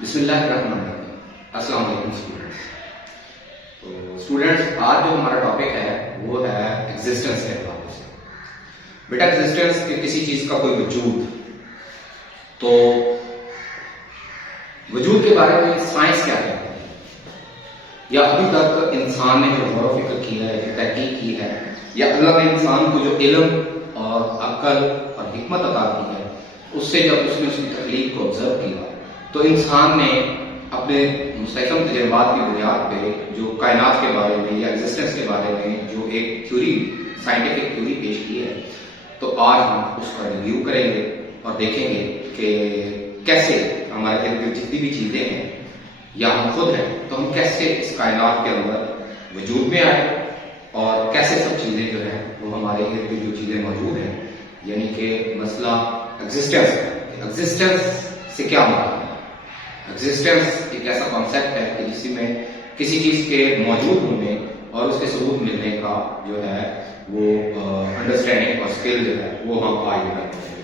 بسم اللہ الرحمن الرحیم۔ السلام علیکم اسٹوڈنٹس۔ تو اسٹوڈنٹس، آج جو ہمارا ٹاپک ہے وہ ہے ایگزسٹنس کے حوالے سے۔ بیٹا ایگزسٹنس کہ کسی چیز کا کوئی وجود، تو وجود کے بارے میں سائنس کیا کہتی ہے، یا ابھی تک انسان نے جو غور و فکر کیا ہے، جو تحقیق کی ہے، یا اللہ نے انسان کو جو علم اور عقل اور حکمت عطا کی ہے، اس سے جب اس نے اس کی تخلیق کو آبزرو کیا تو انسان نے اپنے مستحکم تجربات کی بنیاد پہ جو کائنات کے بارے میں یا ایگزسٹنس کے بارے میں جو ایک تھیوری، سائنٹیفک تھیوری پیش کی ہے، تو آج ہم اس کا ریویو کریں گے اور دیکھیں گے کہ کیسے ہمارے ارد گرد جتنی بھی چیزیں ہیں یا ہم خود ہیں، تو ہم کیسے اس کائنات کے اندر وجود میں آئے اور کیسے سب چیزیں جو ہیں وہ ہمارے ارد گرد جو چیزیں موجود ہیں، یعنی کہ مسئلہ ایگزسٹنس سے کیا مراد ہے۔ ایگزسٹنس ایک ایسا کانسیپٹ ہے کہ جس میں کسی چیز کے موجود ہونے اور اس کے ثبوت ملنے کا جو ہے وہ انڈرسٹینڈنگ اور اسکل جو ہے وہ ہم آج کرتے ہیں۔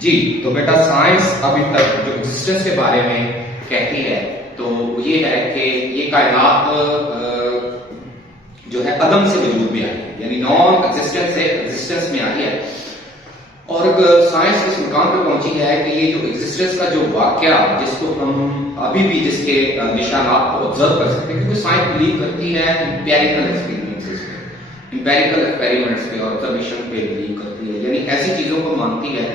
جی تو بیٹا سائنس ابھی تک جو ایگزسٹنس کے بارے میں کہتی ہے تو یہ ہے کہ یہ کائنات جو ہے عدم سے وجود میں آئی ہے، یعنی نان ایگزسٹنس سے ایگزسٹنس میں آئی ہے۔ اور سائنس اس مقام پہ پہنچی ہے کہ یہ جو ایگزسٹنس کا جو واقعہ جس کو ہم ابھی بھی جس کے نشانات کو آبزرو کر سکتے ہیں، کیونکہ سائنس بلیو کرتی ہے امپیریکل ایکسپیرینسز پہ، امپیریکل ایکسپیریمنٹس پہ، آبزرویشن پہ بلیو کرتی ہے، یعنی ایسی چیزوں کو مانتی ہے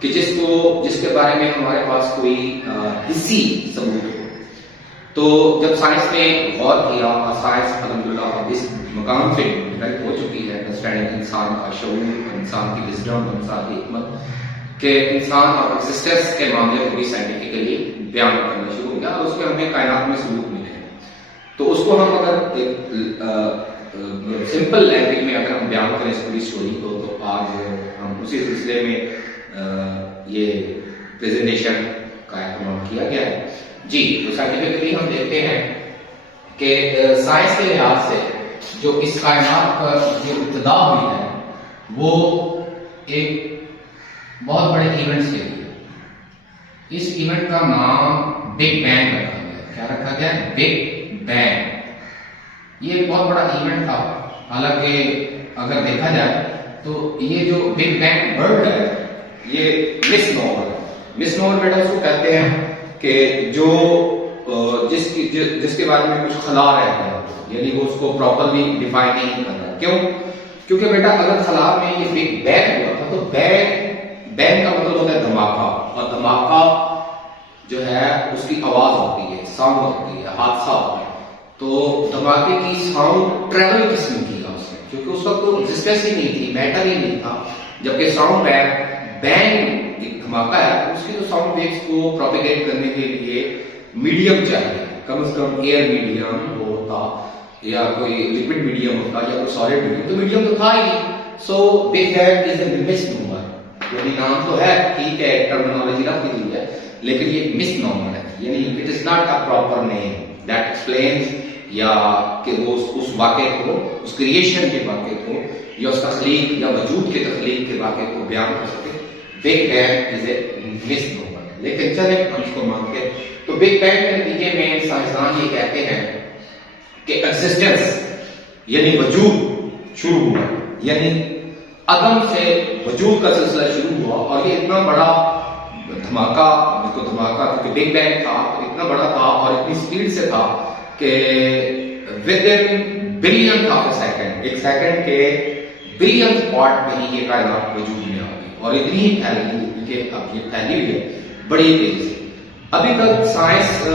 کہ جس کے بارے میں ہمارے پاس کوئی حصی ثبوت ہو۔ تو جب سائنس نے غور کیا اور سائنس الحمدللہ اس مقام پہ ڈیولپ ہو چکی ہے، انڈرسٹینڈنگ انسان کا شعور، انسان کی وزڈم، انسان کی حکمت، کہ انسان اور ایگزسٹنس کے معاملے کو بھی سائنٹیفکلی بیان کرنا شروع ہو گیا اور اس میں ہمیں کائنات میں ثبوت ملے ہیں۔ تو اس کو ہم اگر ایک سمپل لینگویج میں اگر ہم بیان کریں اس پوری اسٹوری کو، تو آج ہم اسی سلسلے میں یہ پریزنٹیشن کا اہتمام کیا گیا ہے۔ جی تو سائنٹیفکلی ہم دیکھتے ہیں کہ سائنس کے لحاظ سے جو اس کائنات پر جو ابتدا ہوئی ہے وہ ایک بہت بڑے ایونٹ سے ہوئی۔ اس ایونٹ کا نام بگ بینگ رکھا گیا ہے۔ کیا رکھا گیا ہے؟ Big bang. یہ ایک بہت بڑا ایونٹ تھا، حالانکہ اگر دیکھا جائے تو یہ جو بگ بینگ ورڈ ہے یہ مس نوور ہے۔ مس نوور بیٹا اس کو کہتے ہیں کہ جو جس کے بارے میں کچھ خلا رہتا ہے، یعنی وہ اس کو پراپرلی ڈیفائن نہیں کرتا۔ کیوں؟ کیونکہ بیٹا اگر خلا میں یہ بگ بینگ ہوا تھا تو بینگ کا مطلب ہوتا ہے دھماکہ، اور دھماکہ جو ہے اس کی آواز ہوتی ہے، ساؤنڈ ہوتی ہے، حادثہ ہوتا ہے۔ تو دھماکے کی ساؤنڈ ٹریول کس نے کیا اس میں، کیونکہ اس وقت تو ایگزسٹنس ہی نہیں تھی، میٹر ہی نہیں تھا، جبکہ ساؤنڈ بینگ ایک دھماکہ ہے، اس کی تو ساؤنڈ ویوز کو پروپیگیٹ کرنے کے لیے میڈیم چاہیے، کم از کم ایئر میڈیم ہوتا یا کوئی لکوڈ میڈیم ہوتا یا کوئی سالڈ میڈیم، تو میڈیم تو تھا ہی نہیں۔ سو بگ بینگ از اے مس نومر، یعنی نام تو ہے، ٹھیک ہے، ٹرمینالوجی رکھ دی ہے، لیکن یہ مس نومر ہے، یعنی it is not a proper name that explains یا کہ وہ اس واقعے کو، اس کریشن کے واقعے کو یا اس تخلیق یا وجود کے تخلیق کے واقعے کو بیان کر سکے۔ بگ بینگ از اے مس نومر، لیکن چلیں ہم اس کو مانتے ہیں۔ تو بگ بینگ کے نتیجے میں سائنسدان یہ کہتے ہیں کہ ایگزسٹنس یعنی وجود شروع ہوا، یعنی عدم سے وجود کا سلسلہ شروع ہوا، اور یہ اتنا بڑا دھماکہ، کیونکہ بگ بینگ تھا اتنا بڑا تھا اور اتنی سپیڈ سے تھا کہ with in billion of a second, ایک سیکنڈ کے بلین پارٹ میں ہی یہ کائنات وجود میں آ گئی، اور اتنی ہی پھیل گئی کہ اب یہ پھیلی ہوئی ہے بڑی تیزی سے۔ ابھی تک سائنس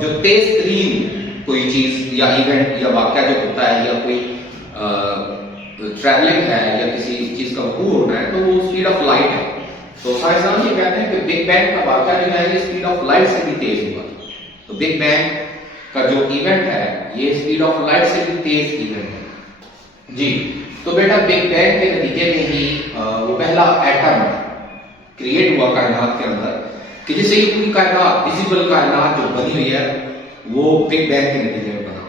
جو تیز ترین کوئی چیز یا ایونٹ یا واقعہ جو ہوتا ہے یا کوئی ٹریولنگ ہے یا کسی چیز کا وقوع ہونا ہے تو وہ اسپیڈ آف لائٹ ہے۔ تو سائنسدان یہ کہتے ہیں کہ بگ بینگ کا واقعہ جو ہے یہ اسپیڈ آف لائٹ سے بھی تیز ہوا۔ تو بگ بینگ کا جو ایونٹ ہے یہ اسپیڈ آف لائٹ سے بھی تیز ایونٹ ہے۔ جی تو بیٹا بگ بینگ کے نتیجے میں ہی وہ پہلا ایٹم کریٹ ہوا کائنات کے اندر، کہ جس سے یہ پوری کائنات، ویزیبل کائنات جو بنی ہوئی ہے وہ بگ بینگ کے نتیجے میں بنا،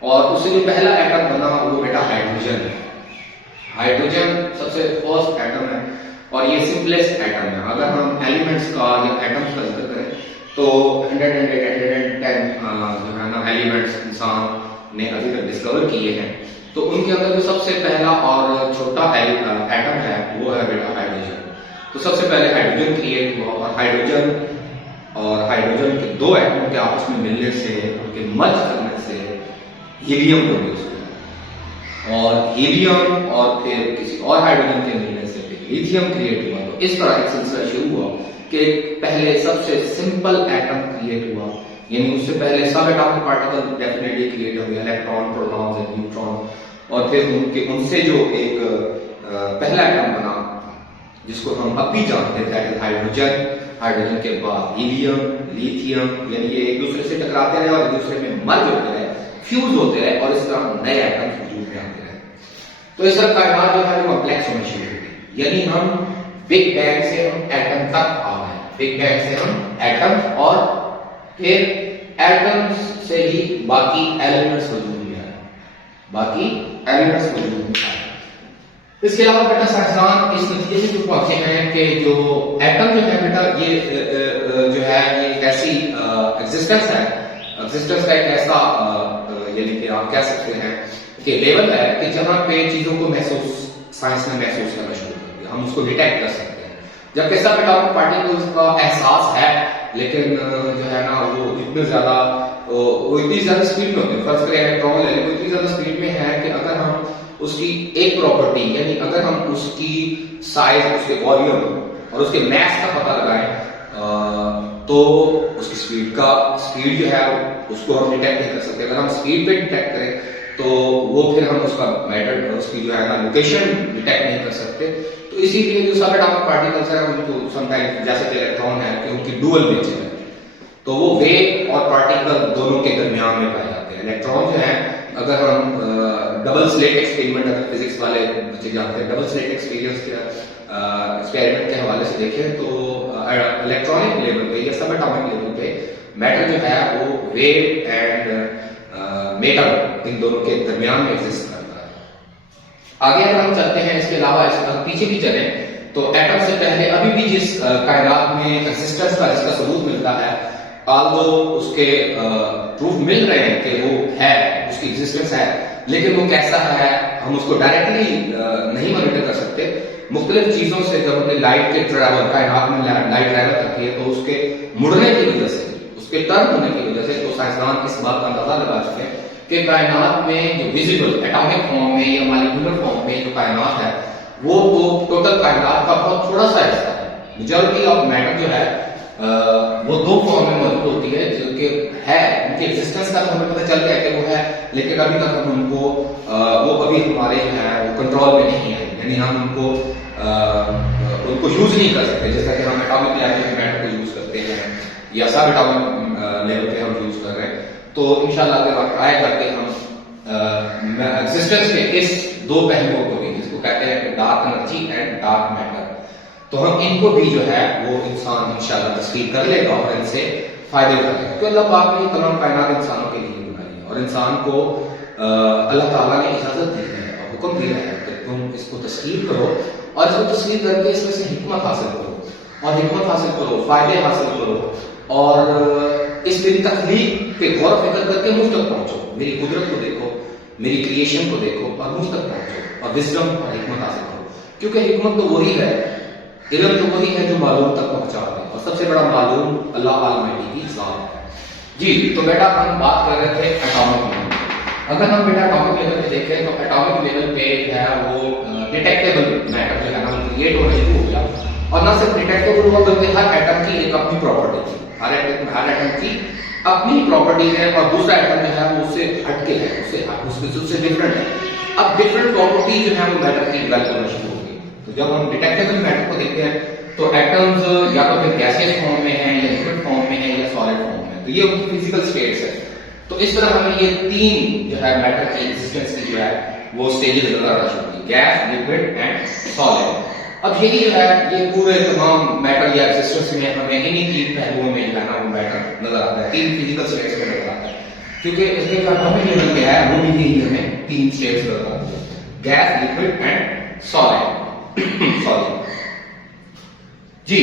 اور اس سے جو پہلا ایٹم بنا وہ بیٹا ہائیڈروجن ہے۔ ہائیڈروجن سب سے فرسٹ ایٹم ہے اور یہ سمپلیسٹ ایٹم ہے۔ اگر ہم ایلیمنٹس کا یا ایٹمس کا ذکر کریں تو 110 جو ہے نا ایلیمنٹس انسان نے ابھی تک ڈسکور کیے ہیں. تو ان کے اندر جو سب سے پہلا اور چھوٹا ایٹم ہے وہ ہے بیٹا ہائیڈروجن. تو سب سے پہلے ہائیڈروجن کریٹ ہوا اور ہائیڈروجن کے دو ایٹم کے آپس میں ملنے سے ان کے مرج کرنے سے ہیلیم پروڈیوس ہوا اور ہیلیم اور پھر کسی اور ہائیڈروجن کے ملنے سے پھر لیتھیم کریٹ ہوا. تو اس طرح ایک سلسلہ شروع ہوا کہ پہلے سب سے سمپل ایٹم کریٹ ہوا, یعنی اس سے پہلے سب ایٹمک پارٹیکل ڈیفینیٹلی کریٹ ہوئے, الیکٹران, پروٹونز اور نیوٹران, اور پھر ان سے جو ایک پہلا ایٹم بنا جس کو ہم اب بھی جانتے ہیں ہائیڈروجن. ہائیڈروجن کے بعد ہیلیم, لیتھیم, یعنی یہ ایک دوسرے سے ٹکراتے رہے اور ایک دوسرے میں مرج ہوتے رہے, فیوز ہوتے رہے اور اس طرح نئے ایٹم وجود میں آتے رہے. تو اس طرح کائنات جو ہے وہ کمپلیکس ہونا شروع ہو گئی, یعنی ہم بگ بینگ سے ہم ایٹم تک آ گئے. بگ بینگ سے ہم ایٹم اور پھر ایٹم سے ہی باقی ایلیمنٹس وجود میں آئے, باقی ایلیمنٹس وجود میں آئے. اس کے علاوہ بیٹا سائنسدان اس نتیجے سے جو پہنچے ہیں کہ جو ایٹم جو ہے بیٹا یہ جو ہے یہ ایک ایسی ایگزسٹنس ہے, ایگزسٹنس کا ایک ایسا یعنی کہ آپ کہہ سکتے ہیں کہ لیول ہے کہ جہاں پہ چیزوں کو سائنس نے محسوس کرنا شروع کر دیا, ہم اس کو ڈیٹیکٹ کر سکتے ہیں. جبکہ سب ایٹمک پارٹیکلز کا احساس ہے لیکن جو ہے نا وہ اتنے زیادہ وہ اتنی زیادہ اسپیڈ میں ہوتے ہیں. فرض کریں الیکٹران لے لیں, وہ اتنی زیادہ اسپیڈ میں ہے کہ اگر ہم اس کی ایک پراپرٹی یعنی اگر ہم اس کی سائز, اس کے والیوم اور اس کے میس کا پتہ لگائیں تو اس کی سپیڈ جو ہے اس کو ہم ڈیٹیکٹ نہیں کر سکتے. اگر ہم سپیڈ پہ ڈیٹیکٹ کریں تو وہ پھر ہم اس کا میٹر, اس کی جو ہے نا لوکیشن ڈیٹیکٹ نہیں کر سکتے. تو اسی لیے جو سب ایٹمک پارٹیکلس ہیں ان کو سم ٹائم جیسے کہ الیکٹران ہے کہ ان کی ڈوئل نیچر ہے, تو وہ ویو اور پارٹیکل دونوں کے درمیان میں پائے جاتے ہیں. الیکٹران جو ہیں اگر ہم ڈبل سلیٹ ایکسپیریمنٹ اگر فزکس والے بچے جانتے ہیں ڈبل سلیٹ ایکسپیریمنٹ کے حوالے سے دیکھیں تو الیکٹرانک لیول پہ یا سب ایٹامک لیول پہ میٹر جو ہے وہ ویو اینڈ میٹر ان دونوں کے درمیان میں ایگزسٹ کرتا ہے. آگے اگر ہم چلتے ہیں اس کے علاوہ اس طرح پیچھے بھی چلیں تو ایٹم سے پہلے ابھی بھی جس کائنات میں ایگزسٹنس کا جس کا ثبوت ملتا ہے, آلدو اس کے پروف مل رہے ہیں کہ وہ ہے, اس کی ایگزسٹنس ہے, لیکن وہ کیسا ہے ہم اس کو ڈائریکٹلی نہیں مانیٹر کر سکتے. مختلف چیزوں سے جب اپنے لائٹ کے ٹریول کائنات میں لائٹ ٹریول کرتی ہے تو اس کے مڑنے کی وجہ سے, اس کے ٹرن ہونے کی وجہ سے تو سائنسدان اس بات کا اندازہ لگا چکے ہیں کہ کائنات میں جو ویزیبل ایٹامک فارم میں یا مالیکولر فارم میں جو کائنات ہے وہ تو ٹوٹل کائنات کا بہت تھوڑا سا حصہ ہے. میجورٹی آف میٹر جو ہے وہ دو فارم میں موجود ہوتی ہے جو کہ ہے, ان کی ایگزسٹنس کا ہمیں پتہ چل گیا کہ وہ ہے, لیکن ابھی تک ہم ان کو وہ ابھی ہمارے ہیں وہ کنٹرول میں نہیں ہے, یعنی ہم ان کو یوز نہیں کر سکتے جیسا کہ ہم ایٹامک لیول پہ میٹر کو یوز کرتے ہیں یا سب ایٹامک لیول پہ ہم یوز کر رہے ہیں. تو انشاءاللہ اگر ٹرائی کر کے ہم ایگزسٹنس کے اس دو پہلوؤں کو بھی, جس کو کہتے ہیں dark energy and dark matter, تو ہم ان کو بھی جو ہے وہ انسان انشاءاللہ تسخیر کر لے گا اور ان سے فائدے اٹھائے گا. کیونکہ اللہ پاک نے تمام کائنات انسانوں کے لیے بنائی ہے اور انسان کو اللہ تعالیٰ نے اجازت دی ہے اور حکم دیا ہے کہ تم اس کو تسخیر کرو اور اس کو تسخیر کر کے اس میں سے حکمت حاصل کرو اور حکمت حاصل کرو, فائدے حاصل کرو اور اس میری تخلیق پہ غور و فکر کر کے مجھ تک پہنچو, میری قدرت کو دیکھو, میری کریشن کو دیکھو اور مجھ تک پہنچو اور وزڈم اور حکمت حاصل کرو. کیونکہ حکمت تو وہی ہے, علم تو وہی ہے جو معلوم تک پہنچا ہے اور سب سے بڑا معلوم اللہ عالمین کی ذات ہے. جی تو بیٹا ہم بات کر رہے تھے ایٹامک لیول. اگر ہم بیٹا ایٹامک لیول پہ دیکھیں تو ایٹامک لیول پہ جو ہے وہ ڈیٹیکٹیبل میٹر جو ہے نا کریٹ ہونا شروع ہو گیا, اور نہ صرف ڈیٹیکٹیبل ہوا بلکہ ہر ایٹم کی ایک اپنی پراپرٹی تھی, ہر ایٹم کی اپنی پراپرٹی ہے اور دوسرا ایٹم جو ہے وہ اس سے ہٹ کے ہے, اس سے ڈفرنٹ ہے. اب ڈفرنٹ پراپرٹی جو ہے وہ میٹر کی ڈیولپ ہونا شروع ہو گئی. تو جب ہم ڈیٹیکٹیبل میٹر کو دیکھتے ہیں تو ایٹمز یا تو پھر گیسیس فارم میں ہیں یا لکوڈ فارم میں ہیں یا سالڈ فارم میں ہیں, تو یہ ان کی فزیکل اسٹیٹس ہے. تو اس طرح ہمیں یہ تین جو ہے میٹر کی ایگزسٹنس کی جو ہے وہ اسٹیجز نظر آنا شروع ہوئی, گیس, لکوڈ اینڈ سالڈ. اب یہی جو ہے یہ پورے تمام میٹر یا ایگزسٹنس میں ہمیں انہی تین پہلوؤں میں جو ہے نا وہ میٹر نظر آتا ہے, تین فزیکل اسٹیٹس میں نظر آتا ہے. کیونکہ اس کے جو ایٹامک لیول پہ ہے وہ بھی ہمیں تین اسٹیٹس نظر آتی ہے, گیس, لکوڈ اینڈ سالڈ. جی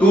2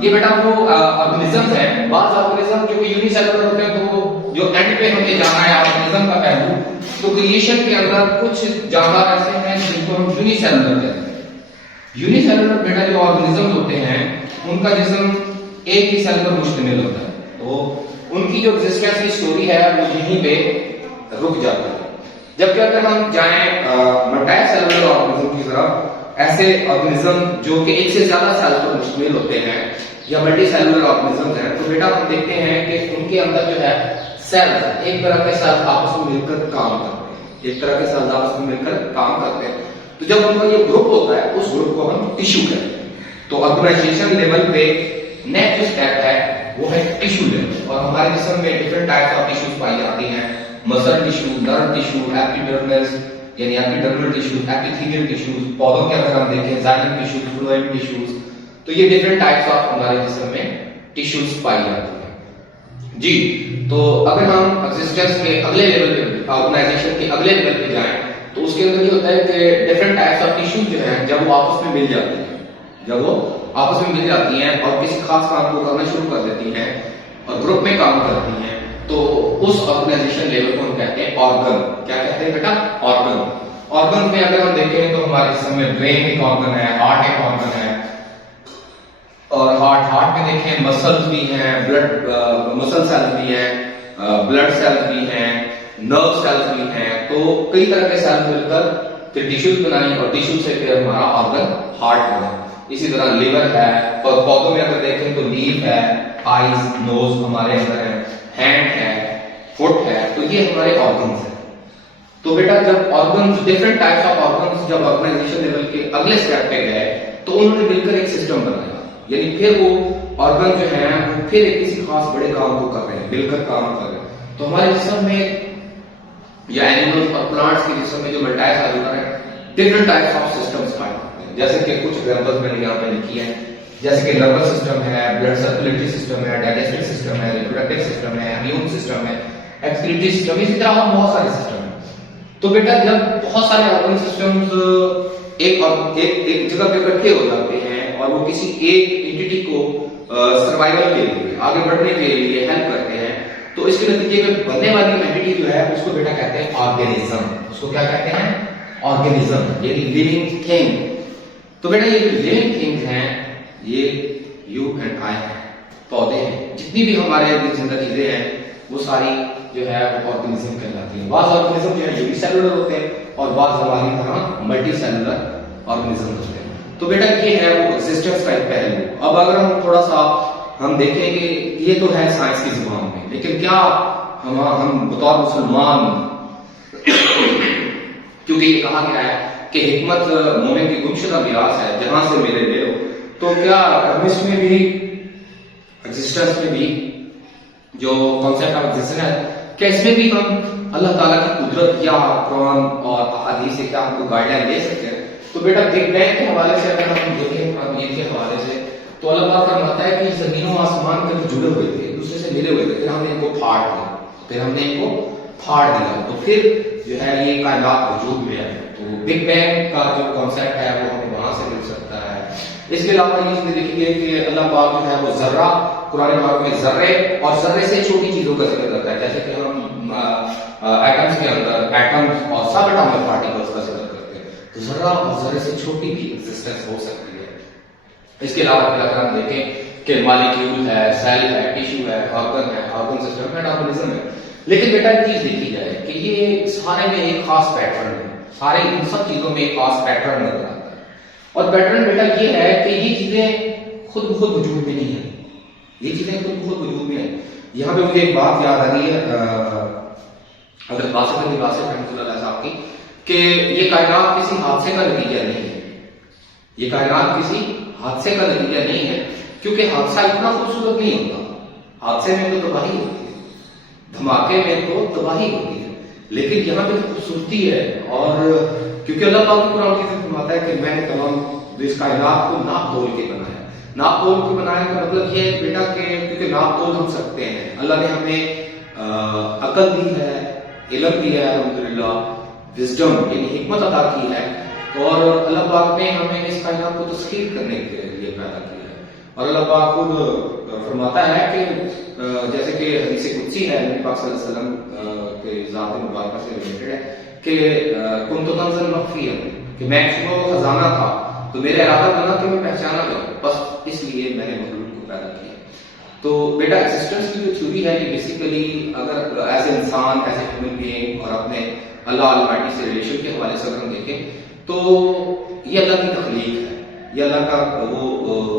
یہ بیٹا وہ آرگنزم ہے. بعض آرگنزم جو کہ یونیسیلولر ہوتے ہیں تو وہ جو اینڈ پہ ہمیں جانا ہے آرگنزم کا پہلو, تو کریشن کے اندر کچھ جانور ایسے ہیں جن کو ہم یونیسیلولر کہتے ہیں. یونیسیلولر بیٹا جو آرگنزم ہوتے ہیں ان کا جسم ایک ہی سیل پر مشتمل ہوتا ہے, تو ان کی جو ایگزسٹنس کی سٹوری ہے وہ یہیں پہ رک جاتی ہے. جبکہ اگر ہم جائیں ملٹی سیلولر آرگنزم کی طرف, ایسے آرگنزم جو کہ ایک سے زیادہ سیل پر مشتمل ہوتے ہیں یا ملٹی سیلولر آرگنزم ہیں, تو بیٹا ہم دیکھتے ہیں کہ ان کے اندر جو ہے سیل ایک طرح کے سیل آپس میں مل کر کام کرتے ہیں, ایک طرح کے سیل آپس میں مل کر کام کرتے ہیں. تو جب ان کا یہ گروپ ہوتا ہے اس گروپ کو ہم ٹیشو کہتے ہیں. تو آرگنائزیشن لیول پہ نیکسٹ جو اسٹیپ ہے وہ ہے ٹیشو لیول, اور ہمارے جسم میں ڈفرنٹ ٹائپس آف ٹیشوز پائی جاتی ہیں. مسل ٹیشو, نرو ٹیشو, ایپیڈرمس یعنی ایپیڈرمل ٹیشو, ایپیتھیلیل ٹیشوز, پودوں کے اندر ہم دیکھیں زائلم ٹیشو, فلوئم ٹیشوز. تو یہ ڈفرنٹ ٹائپس آف ہمارے جسم میں ٹیشوز پائی جاتی ہیں. جی تو اگر ہم ایگزسٹنس کے اگلے لیول پہ, آرگنائزیشن کے اگلے لیول پہ جائیں تو اس کے اندر یہ ہوتا ہے کہ ڈفرنٹ ٹائپس آف ٹیشوز جو ہیں جب وہ آپس میں مل جاتی ہیں, جب وہ آپس میں مل جاتی ہیں اور کسی خاص کام کو کرنا شروع کر دیتی ہیں اور گروپ میں کام کرتی ہیں, تو اس آرگنائزیشن لیول کو ہم کہتے ہیں آرگن. کیا کہتے ہیں بیٹا؟ آرگن. آرگن میں اگر ہم دیکھیں تو ہمارے جسم میں برین ایک آرگن ہے, ہارٹ ایک آرگن ہے, اور ہارٹ میں دیکھیں مسلز بھی ہیں, بلڈ مسل سیلز بھی ہیں, بلڈ سیلز بھی ہیں, نرو سیلز بھی ہیں. تو کئی طرح کے سیلز مل کر پھر ٹیشوز بنائیں اور ٹیشو سے پھر ہمارا آرگن ہارٹ بنا. اسی طرح لیور ہے, اور پودوں میں اگر دیکھیں تو لیف ہے, آئیز, نوز ہمارے اندر ہے, ہینڈ ہے, فٹ ہے. تو یہ ہمارے آرگنز ہیں. تو بیٹا جب organs, different types of organs جب آرگنائزیشن لیول کے اگلے اسٹیپ پہ گئے تو انہوں نے مل کر ایک سسٹم بنایا, یعنی پھر وہ آرگن جو ہیں وہ پھر ایک کسی خاص بڑے کام کو کر رہے ہیں, مل کر کام کر رہے ہیں. تو ہمارے جسم میں یا اینیملز اور پلانٹس کے جسم میں جو ملٹی سیلولر ہے ڈفرنٹ ٹائپس آف سسٹمز پائے جاتے ہیں, جیسے کہ کچھ ایگزامپلز میں نے یہاں پہ لکھی ہیں, جیسے کہ نروس سسٹم ہے, بلڈ سرکولیٹری سسٹم ہے, ڈائجسٹو سسٹم ہے, ریپروڈکٹیو سسٹم ہے, امیون سسٹم ہے, ایکسکریٹری سسٹم, اسی طرح اور بہت سارے سسٹم ہیں. تو بیٹا جب بہت سارے آرگن سسٹمز ایک جگہ پہ اکٹھے ہو جاتے ہیں اور وہ کسی ایک اینٹی کو سروائیول کے لیے, آگے بڑھنے کے لیے ہیلپ کرتے ہیں, تو اس کے نتیجے میں بننے والی اینٹی جو ہے اس کو بیٹا کہتے ہیں آرگینزم. اس کو کیا کہتے ہیں؟ آرگینزم, یعنی لیونگ تھنگ. تو بیٹا یہ جو لیونگ تھنگز ہیں یہ یو اینڈ آئی ہیں, پودے ہیں, جتنی بھی ہمارے زندہ چیزیں ہیں وہ ساری جو ہے وہ آرگنزم کہلاتی ہیں. بعض آرگنزم جو ہے یونی سیلولر ہوتے ہیں اور بعض ہماری طرح ملٹی سیلولر آرگنزم ہوتے ہیں. تو بیٹا یہ ہے وہ ایگزسٹنس کا ایک پہلو. اب اگر ہم تھوڑا سا ہم دیکھیں کہ یہ تو ہے سائنس کی زبان میں, لیکن کیا ہم بطور مسلمان, کیونکہ یہ کہا گیا ہے کہ حکمت مومن کی گمشدہ میراث ہے, جہاں سے ملے لے لو, تو کیا اس میں بھی ایگزسٹنس میں بھی جو کانسیپٹ آف ایگزسٹنس ہے, کہ اس میں بھی ہم اللہ تعالیٰ کی قدرت یا قرآن اور احادیث سے کیا ہم کو گائیڈ لائن لے سکتے ہیں؟ تو بیٹا بگ بینگ کے حوالے سے اگر ہم دیکھیں قرآن مجید کے حوالے سے, تو اللہ پاک فرماتا ہے کہ زمین و آسمان کے جڑے ہوئے تھے, ایک دوسرے سے ملے ہوئے تھے, پھر ہم نے ان کو پھاڑ دیا, تو پھر جو ہے یہ کائنات وجود میں ہے. تو بگ بینگ کا جو کانسیپٹ ہے وہ ہمیں وہاں سے مل سکتا ہے. اس کے علاوہ یہ چیز دیکھی گئی کہ اللہ پاک جو ہے وہ ذرہ, قرآن پاک میں ذرے اور ذرے سے چھوٹی چیزوں کا ذکر کرتا ہے, جیسے کہ ہم ایٹمز کے اندر ایٹمز اور سب ایٹامک پارٹیکلز کا ذکر کرتے ہیں. تو ذرہ اور ذرے سے چھوٹی بھی ایگزسٹنس ہو سکتی ہے. اس کے علاوہ اگر ہم دیکھیں کہ مالیکیول ہے, سیل ہے, ٹیشو ہے, آرگن ہے, آرگن سسٹم ہے, میٹابولزم ہے. لیکن بیٹا ایک چیز دیکھی جائے کہ یہ سارے میں ایک خاص پیٹرن ہے, سارے ان سب چیزوں میں ایک خاص پیٹرن نظر آتا ہے. اور پیٹرن بیٹا یہ ہے کہ یہ چیزیں خود بخود وجود میں نہیں ہیں, یہ چیزیں خود بخود وجود میں ہیں. یہاں پہ مجھے ایک بات یاد آ رہی ہے حضرت باسط علی باسط رحمۃ اللہ صاحب کی, کہ یہ کائنات کسی حادثے کا نتیجہ نہیں ہے, یہ کائنات کسی حادثے کا نتیجہ نہیں ہے, کیونکہ حادثہ اتنا خوبصورت نہیں ہوتا. حادثے میں تو تباہی ہوتی ہے, دھماکے میں تو تباہی ہوتی ہے, لیکن یہاں پہ خوبصورتی ہے. اور کیونکہ اللہ پاک کی قرآن کی طرف فرماتا ہے کہ میں نے تمام اس کائنات کو ناپ تول کے بنایا. ناپ تول کے بنانے کا مطلب یہ ہے بیٹا کہ کیونکہ ناپ تول ہم سکتے ہیں, اللہ نے ہمیں عقل دی ہے, علم دی ہے, الحمدللہ وزڈم یعنی حکمت عطا کی ہے, اور اللہ پاک نے ہمیں اس کائنات کو تسخیر کرنے کے لیے پیدا کیا ہے. اور اللہ پاک خود فرماتا ہے کہ جیسے کہ حدیث قدسی ہے نبی پاک صلی اللہ علیہ وسلم کے ذات مبارکہ سے ریلیٹڈ ہے کہ کنت کنزا مخفیا، کہ میں چھپا ہوا خزانہ تھا تو میرا ارادہ بنا کہ میں پہچانا جاؤں، بس اس لیے میں نے مخلوق کو پیدا کیا۔ تو بیٹا ایگزسٹنس کی جو تھیوری ہے یہ بیسیکلی اگر ایز اے انسان ایز اے ہیومن بینگ اور اپنے اللہ المیٹی سے ریلیشن کے حوالے سے اگر ہم دیکھیں تو یہ اللہ کی تخلیق ہے، یہ اللہ کا وہ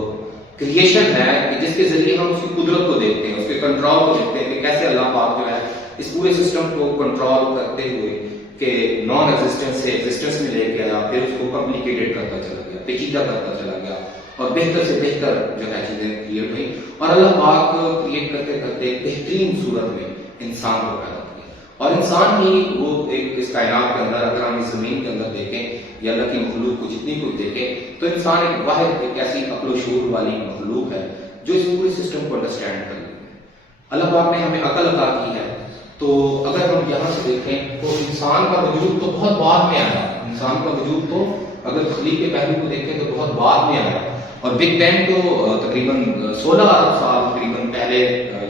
کریشن ہے کہ جس کے ذریعے ہم اس کی قدرت کو دیکھتے ہیں، اس کے کنٹرول کو دیکھتے ہیں کہ کیسے اللہ پاک جو ہے اس پورے سسٹم کو کنٹرول کرتے ہوئے کہ نان ایگزسٹنس سے ایگزسٹنس میں لے کے آیا، پھر اس کو کمپلیکیٹڈ کرتا چلا گیا، پیچیدہ کرتا چلا گیا اور بہتر سے بہتر جو ہے چیزیں کریٹ ہوئی، اور اللہ پاک کریٹ کرتے کرتے بہترین صورت میں انسان کو پیدا کیا۔ اور انسان ہی وہ ایک اس کائنات کے اندر اگر ہم اس زمین کے اندر دیکھیں یا اللہ کی مخلوق کو جتنی کچھ دیکھیں تو انسان ایک واحد ایک ایسی عقل و شعور والی مخلوق ہے جو اس پورے سسٹم کو انڈرسٹینڈ کر لی ہے۔ اللہ پاک نے ہمیں عقل عطا کی ہے، تو اگر ہم یہاں سے دیکھیں تو انسان کا وجود تو بہت بعد میں آیا، انسان کا وجود تو اگر تخلیق کے پہلو کو دیکھیں تو بہت بعد میں آیا، اور بگ بینگ تو تقریباً 16 ارب سال تقریباً پہلے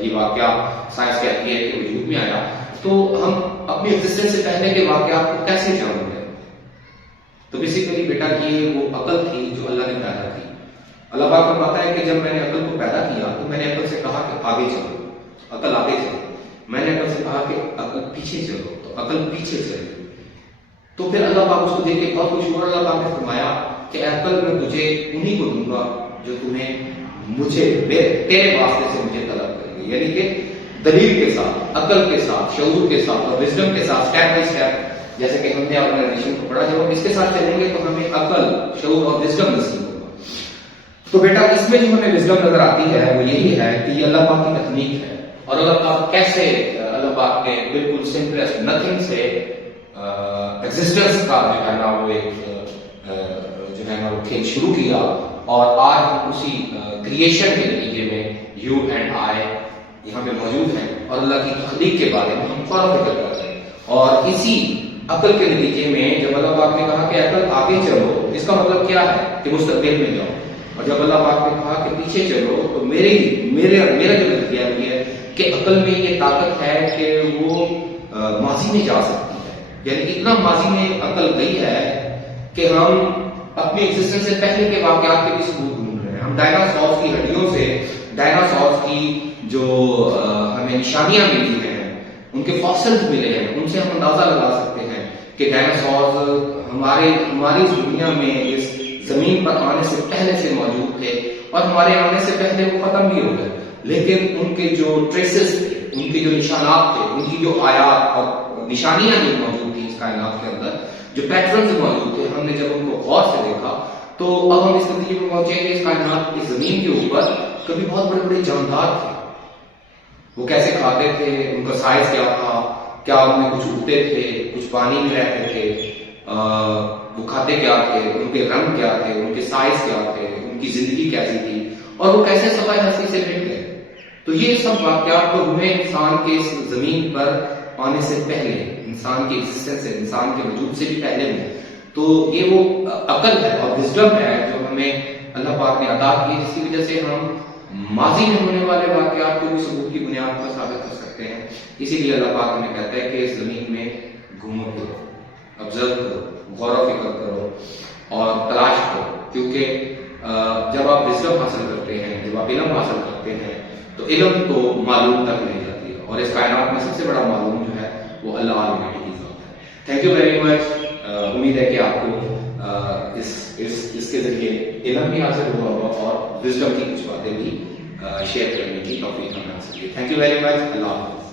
یہ واقعہ سائنس کہتی ہے کہ وجود میں آیا۔ تو ہم اپنی ایگزسٹنس سے پہلے کے واقعات کو کیسے جانیں گے؟ تو بیسیکلی بیٹا یہ وہ عقل تھی جو اللہ نے پیدا کی۔ اللہ پاک فرماتا ہے کہ جب میں نے عقل کو پیدا کیا تو میں نے عقل سے کہا کہ آگے چلو، عقل آگے چلو، میں نے عقل سے کہا کہ عقل پیچھے چلو، تو عقل پیچھے چلی۔ تو پھر اللہ پاک اس کو دیکھ کے بہت خوش ہوا، اللہ پاک نے فرمایا کہ عقل میں تجھے انہی کو دوں گا جو تمہیں مجھے تیرے واسطے سے مجھے طلب کریں گے، یعنی کہ دلیل کے ساتھ، عقل کے ساتھ، شعور کے ساتھ اور وزڈم کے ساتھ، اسٹیپ بائی اسٹیپ، جیسے کہ ہم نے آرگنائزیشن کو پڑھا، جب ہم اس کے ساتھ چلیں گے تو ہمیں عقل، شعور اور وزڈم نصیب ہوگا۔ تو بیٹا اس میں جو ہمیں وزڈم نظر آتی ہے وہ یہی ہے کہ یہ اللہ پاک کی تخلیق ہے، اور اللہ پاک کیسے اللہ پاک نے بالکل سمپلسٹ نتھنگ سے ایگزسٹنس کا جو ہے نا وہ ایک جو ہے نا وہ کھیل شروع کیا، اور آج ہم اسی کریشن کے نتیجے میں یو اینڈ آئی یہاں پہ موجود ہیں، اور اللہ کی تخلیق کے بارے میں ہم غور و فکر کرتے ہیں۔ اور اسی عقل کے نتیجے میں جب اللہ پاک نے کہا کہ عقل آگے چلو، اس کا مطلب کیا ہے کہ مستقبل میں جاؤ، اور جب اللہ پاک نے کہا کہ پیچھے چلو تو میرا جو نظریہ یہ ہے کہ عقل میں یہ طاقت ہے کہ وہ ماضی میں جا سکتی ہے، یعنی اتنا ماضی میں عقل گئی ہے کہ ہم اپنی ایگزسٹنس سے پہلے کے واقعات کے بھی ثبوت ڈھونڈ رہے ہیں۔ ہم ڈائناسورس کی ہڈیوں سے، ڈائناسورس کی جو ہمیں نشانیاں ملی ہیں، ان کے فاسلز ملے ہیں، ان سے ہم اندازہ لگا سکتے ہیں کہ ڈائناسورس ہماری دنیا میں اس زمین پر آنے سے پہلے سے موجود تھے، اور ہمارے آنے سے پہلے وہ ختم بھی ہو گئے، لیکن ان کے جو ٹریسز تھے، ان کے جو نشانات تھے، ان کی جو آیات اور نشانیاں جو موجود تھیں اس کائنات کے اندر، جو پیٹرنز موجود تھے، ہم نے جب ان کو غور سے دیکھا تو اب ہم اس نتیجے پر پہنچے کہ اس کائنات کی زمین کے اوپر کبھی بہت بڑے بڑے جاندار تھے، وہ کیسے کھاتے تھے، ان کا سائز کیا تھا، کیا ان میں کچھ اڑتے تھے، کچھ پانی میں رہتے تھے، وہ کھاتے کیا تھے، ان کے رنگ کیا تھے، ان کے سائز کیا تھے، ان کی زندگی کیسی تھی، اور وہ کیسے صفحہ ہستی سے مٹ گئے۔ تو یہ سب واقعات تو ہمیں انسان کے اس زمین پر آنے سے پہلے، انسان کی ایگزسٹنس سے، انسان کے وجود سے بھی پہلے میں، تو یہ وہ عقل ہے اور وزڈم ہے جو ہمیں اللہ پاک نے عطا کی، جس کی وجہ سے ہم ماضی میں ہونے والے واقعات کو بھی ثبوت کی بنیاد پر ثابت کر سکتے ہیں۔ اسی لیے اللہ پاک ہمیں کہتا ہے کہ اس زمین میں گھومو پھرو، آبزرو کرو، غور و فکر کرو اور تلاش کرو، کیونکہ جب آپ وزڈم حاصل کرتے ہیں، جب آپ علم حاصل کرتے ہیں تو علم تو معلوم تک نہیں جاتی ہے، اور اس کائنات میں سب سے بڑا معلوم جو ہے وہ اللہ المیٹی کی ذات ہے۔ تھینک یو ویری مچ۔ امید ہے کہ آپ کو اس کے ذریعے علم بھی حاصل ہوا ہوگا اور وزڈم کی کچھ باتیں بھی شیئر کرنے کی توفیق ہمیں حاصل کی۔ Thank you very much. اللہ حافظ۔